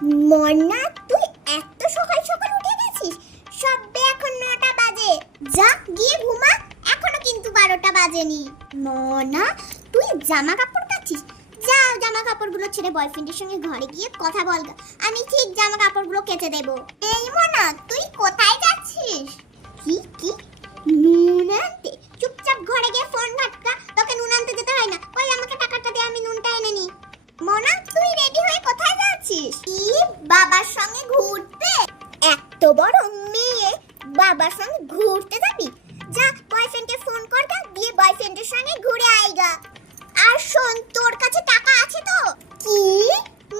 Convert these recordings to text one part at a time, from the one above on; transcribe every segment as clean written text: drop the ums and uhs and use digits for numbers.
মনা, তুই এত সকাল সকাল উঠে গেছিস? সবে এখন 9টা বাজে। যা গিয়ে ঘুমা, এখনো কিন্তু 12টা বাজেনি। মনা, তুই জামা কাপড় কাচ্ছিস? যা জামা কাপড়গুলো ছেড়ে বয়ফ্রেন্ডের সঙ্গে ঘরে গিয়ে কথা বল। আমি ঠিক জামা কাপড়গুলো কেচে দেব। এই মনা, তুই কোথায় যাচ্ছিস? কি নুন আনতে? চুপচাপ ঘরে গিয়ে ফোন ঘাটকা, তোকে নুন আনতে যেতে হয় না। ওই আমাকে টাকাটা দে, আমি নুনটা এনে নি। মনা, তুই রেডি হয়ে কোথায় যাচ্ছিস? কি, বাবার সঙ্গে ঘুরতে? এত বড় মেয়ে, বাবার সঙ্গে ঘুরতে যাবি? যা বয়ফ্রেন্ডকে ফোন কর, দিয়ে বয়ফ্রেন্ডের সঙ্গে ঘুরে আইগা। আর শোন, তোর কাছে টাকা আছে তো? কি,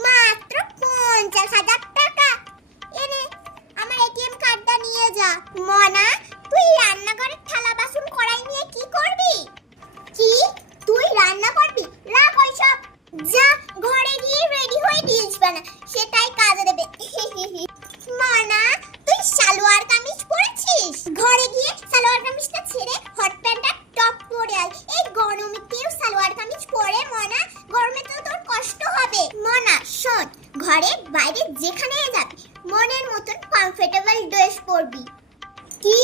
মাত্র 50,000 টাকা? এনে আমার এটিএম কার্ডটা নিয়ে যা। মনা, তুই রান্নাঘরের থালা বাসন কড়াই নিয়ে কি করবি? কি, তুই রান্না করবি? রাখ ওইসব, যা ঘরে গিয়ে রেডি হয়ে রিলস বানা, সেটাই কাজে দেবে। মনা, তুই সালোয়ার কামিজ পরেছিস? ঘরে গিয়ে সালোয়ার কামিজটা ছেড়ে হট প্যান্ট আর টপ পরে আয়। এই গরমে কেউ সালোয়ার কামিজ পরে মনা? গরমে তো তোর কষ্ট হবে। মনা শোন, ঘরে বাইরে যেখানে যাবি মনের মতন কমফোর্টেবল ড্রেস পরবি। কি,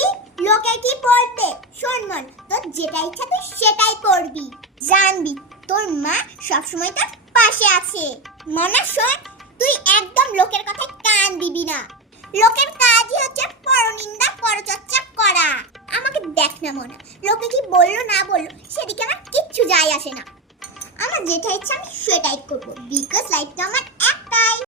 লোকে কি বলবে? শোন মন, তোর যেটা ইচ্ছা তুই সেটাই করবি। জানবি তোর মা সবসময় তোর পাশে আছে। মনা শোন, তুই একদম লোকের কথায় কান দিবি না। লোকের কাজই হচ্ছে পরনিন্দা পরচর্চা করা। আমাকে দেখ না মনা, লোকে কি বললো না বললো সেদিকে আমার কিচ্ছু যায় আসে না। আমার যেটা ইচ্ছা আমি সেটাই করবো, বিকজ লাইফটা আমার